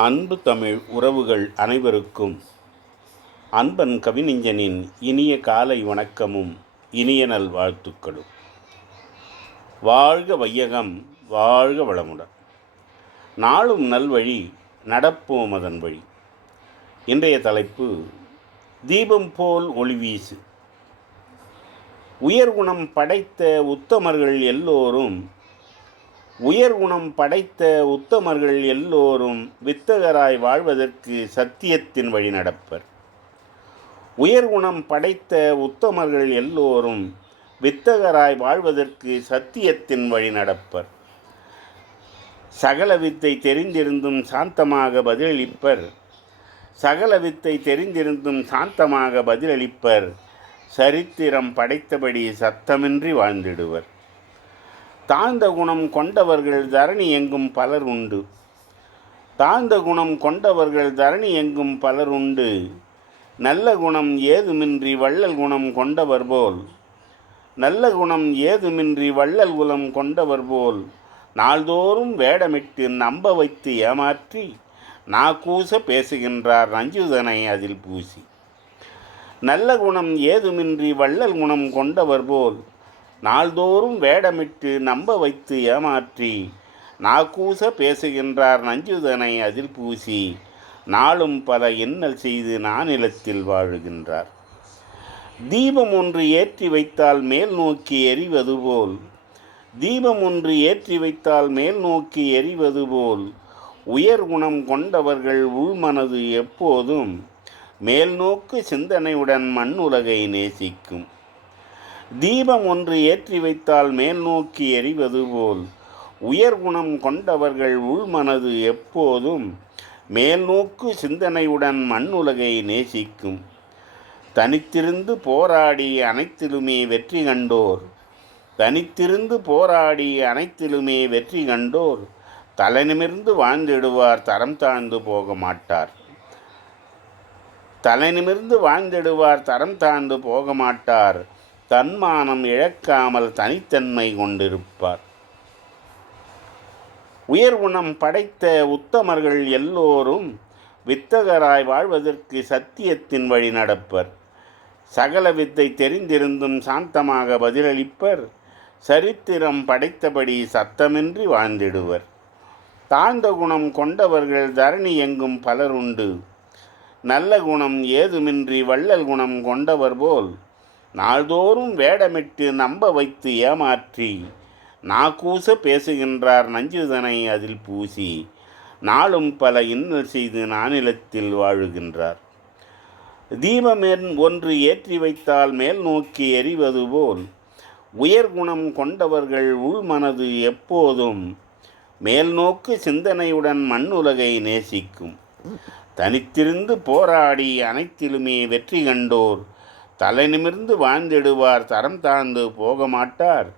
அன்பு தமிழ் உறவுகள் அனைவருக்கும் அன்பன் கவிஞனின் இனிய காலை வணக்கமும் இனிய நல் வாழ்த்துக்களும். வாழ்க வையகம் வாழ்க வளமுடன். நாளும் நல்வழி நடப்போம் அதன் வழி. இன்றைய தலைப்பு தீபம் போல் ஒளி வீசு. உயர்குணம் படைத்த உத்தமர்கள் எல்லோரும் உயர் குணம் படைத்த உத்தமர்கள் எல்லோரும் வித்தகராய் வாழ்வதற்கு சத்தியத்தின் வழி நடப்பர். உயர் குணம் படைத்த உத்தமர்கள் எல்லோரும் வித்தகராய் வாழ்வதற்கு சத்தியத்தின் வழி நடப்பர். சகல வித்தை தெரிந்திருந்தும் சாந்தமாக பதிலளிப்பர். சகல வித்தை தெரிந்திருந்தும் சாந்தமாக பதிலளிப்பர். சரித்திரம் படைத்தபடி சத்தமின்றி வாழ்ந்திடுவர். தாழ்ந்த குணம் கொண்டவர்கள் தரணி எங்கும் பலர் உண்டு. தாழ்ந்த குணம் கொண்டவர்கள் தரணி எங்கும் பலர் உண்டு. நல்ல குணம் ஏதுமின்றி வள்ளல் குணம் கொண்டவர் போல். நல்ல குணம் ஏதுமின்றி வள்ளல் குலம் கொண்டவர் போல். நாள்தோறும் வேடமிட்டு நம்ப வைத்து ஏமாற்றி நாக்கூச பேசுகின்றார் ரஞ்சுதனை அதில் பூசி. நல்ல குணம் ஏதுமின்றி வள்ளல் குணம் கொண்டவர் போல். நாள்தோறும் வேடமிட்டு நம்ப வைத்து ஏமாற்றி நாக்கூச பேசுகின்றார் நஞ்சுதனை அதில் பூசி நாளும் பல இன்னல் செய்து நானிலத்தில் வாழுகின்றார். தீபம் ஒன்று ஏற்றி வைத்தால் மேல் நோக்கி எரிவது போல் தீபம் ஒன்று ஏற்றி வைத்தால் மேல் நோக்கி எரிவது போல் உயர் குணம் கொண்டவர்கள் உள்மனது எப்போதும் மேல்நோக்கு சிந்தனையுடன் மண் உலகை நேசிக்கும். தீபம் ஒன்று ஏற்றி வைத்தால் மேல் நோக்கி எரிவது போல். உயர்குணம் கொண்டவர்கள் உள்மனது எப்போதும் மேல்நோக்கு சிந்தனையுடன் மண்ணுலகை நேசிக்கும். தனித்திருந்து போராடி அனைத்திலுமே வெற்றி கண்டோர். தனித்திருந்து போராடி அனைத்திலுமே வெற்றி கண்டோர். தலைநிமிர்ந்து வாழ்ந்திடுவார் தரம் தாழ்ந்து போக மாட்டார். தலைநிமிர்ந்து வாழ்ந்திடுவார் தரம் தாழ்ந்து போக மாட்டார். தன்மானம் இழக்காமல் தனித்தன்மை கொண்டிருப்பார். உயர்குணம் படைத்த உத்தமர்கள் எல்லோரும் வித்தகராய் வாழ்வதற்கு சத்தியத்தின் வழி நடப்பர். சகல வித்தை தெரிந்திருந்தும் சாந்தமாக பதிலளிப்பர். சரித்திரம் படைத்தபடி சத்தமின்றி வாழ்ந்திடுவர். தாழ்ந்த குணம் கொண்டவர்கள் தரணி எங்கும் பலருண்டு. நல்ல குணம் ஏதுமின்றி வள்ளல் குணம் கொண்டவர் போல் நாள்தோறும் வேடமிட்டு நம்ப வைத்து ஏமாற்றி நாக்கூச பேசுகின்றார் நஞ்சுதனை அதில் பூசி நாளும் பல இன்னல் செய்து நானிலத்தில் வாழுகின்றார். தீபமென் ஒன்று ஏற்றி வைத்தால் மேல் நோக்கி எறிவது போல் உயர்குணம் கொண்டவர்கள் உள்மனது எப்போதும் மேல்நோக்கு சிந்தனையுடன் மண்ணுலகை நேசிக்கும். தனித்திருந்து போராடி அனைத்திலுமே வெற்றி கண்டோர் தலை நிமிர்ந்து வாழ்ந்திடுவார் தரம் தாழ்ந்து போக மாட்டார்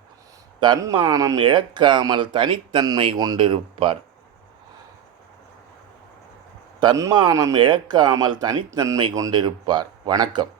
தன்மானம் இழக்காமல் தனித்தன்மை கொண்டிருப்பார். தன்மானம் இழக்காமல் தனித்தன்மை கொண்டிருப்பார். வணக்கம்.